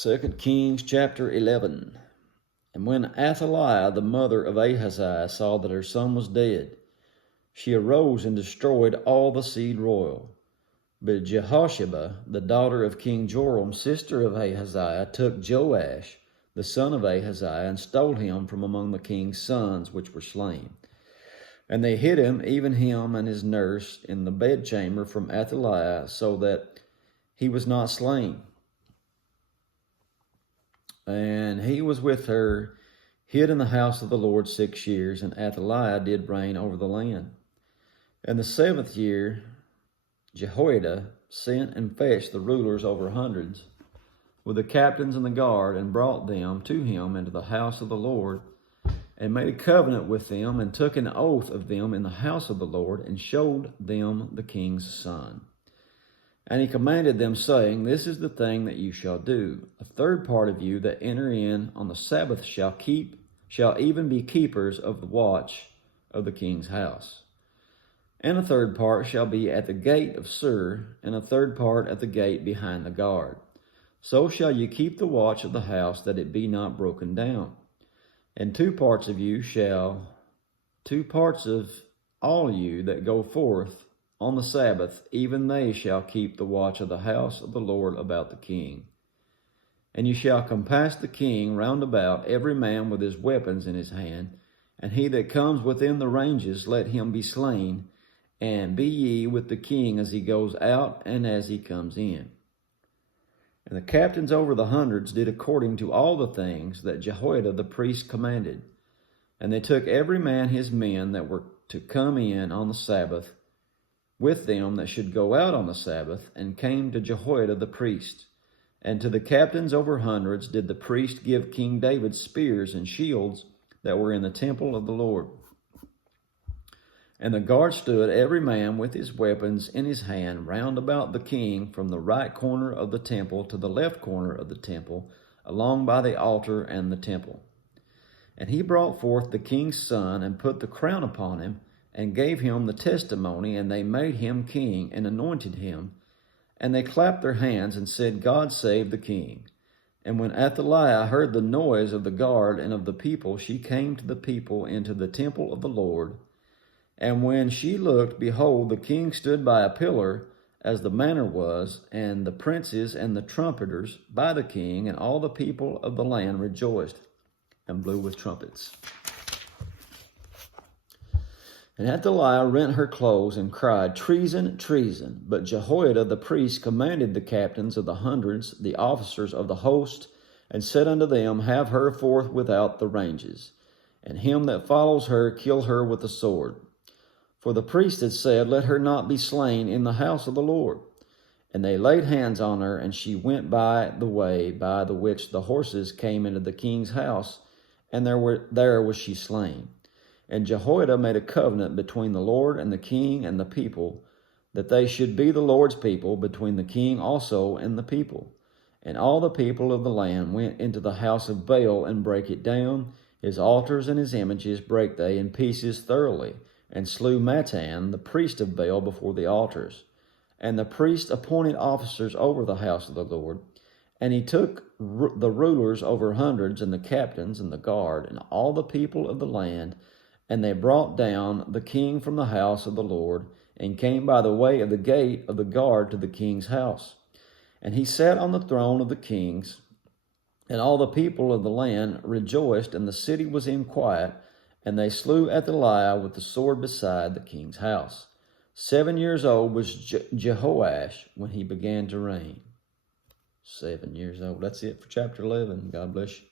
2 Kings chapter 11. And when Athaliah, the mother of Ahaziah, saw that her son was dead, she arose and destroyed all the seed royal. But Jehosheba, the daughter of King Joram, sister of Ahaziah, took Joash, the son of Ahaziah, and stole him from among the king's sons which were slain. And they hid him, even him and his nurse, in the bedchamber from Athaliah, so that he was not slain. And he was with her, hid in the house of the Lord 6 years, and Athaliah did reign over the land. And the 7th year, Jehoiada sent and fetched the rulers over hundreds, with the captains and the guard, and brought them to him into the house of the Lord, and made a covenant with them, and took an oath of them in the house of the Lord, and showed them the king's son. And he commanded them, saying, This is the thing that you shall do. A third part of you that enter in on the Sabbath shall even be keepers of the watch of the king's house. And a third part shall be at the gate of Sur, and a third part at the gate behind the guard. So shall you keep the watch of the house, that it be not broken down. And two parts of all you that go forth on the Sabbath, even they shall keep the watch of the house of the Lord about the king. And you shall compass the king round about, every man with his weapons in his hand, and he that comes within the ranges, let him be slain, and be ye with the king as he goes out and as he comes in. And the captains over the hundreds did according to all the things that Jehoiada the priest commanded. And they took every man his men that were to come in on the Sabbath, with them that should go out on the Sabbath, and came to Jehoiada the priest. And to the captains over hundreds did the priest give King David spears and shields that were in the temple of the Lord. And the guard stood every man with his weapons in his hand round about the king, from the right corner of the temple to the left corner of the temple, along by the altar and the temple. And he brought forth the king's son, and put the crown upon him, and gave him the testimony, and they made him king, and anointed him. And they clapped their hands, and said, God save the king. And when Athaliah heard the noise of the guard and of the people, she came to the people into the temple of the Lord. And when she looked, behold, the king stood by a pillar, as the manner was, and the princes and the trumpeters by the king, and all the people of the land rejoiced, and blew with trumpets. And Athaliah rent her clothes, and cried, Treason, treason! But Jehoiada the priest commanded the captains of the hundreds, the officers of the host, and said unto them, Have her forth without the ranges, and him that follows her kill her with the sword. For the priest had said, Let her not be slain in the house of the Lord. And they laid hands on her, and she went by the way by the which the horses came into the king's house, and there was she slain. And Jehoiada made a covenant between the Lord and the king and the people, that they should be the Lord's people, between the king also and the people. And all the people of the land went into the house of Baal, and brake it down. His altars and his images brake they in pieces thoroughly, and slew Mattan, the priest of Baal, before the altars. And the priest appointed officers over the house of the Lord. And he took the rulers over hundreds, and the captains, and the guard, and all the people of the land, and they brought down the king from the house of the Lord, and came by the way of the gate of the guard to the king's house. And he sat on the throne of the kings, and all the people of the land rejoiced, and the city was in quiet, and they slew Athaliah with the sword beside the king's house. 7 years old was Jehoash when he began to reign. 7 years old. That's it for chapter 11. God bless you.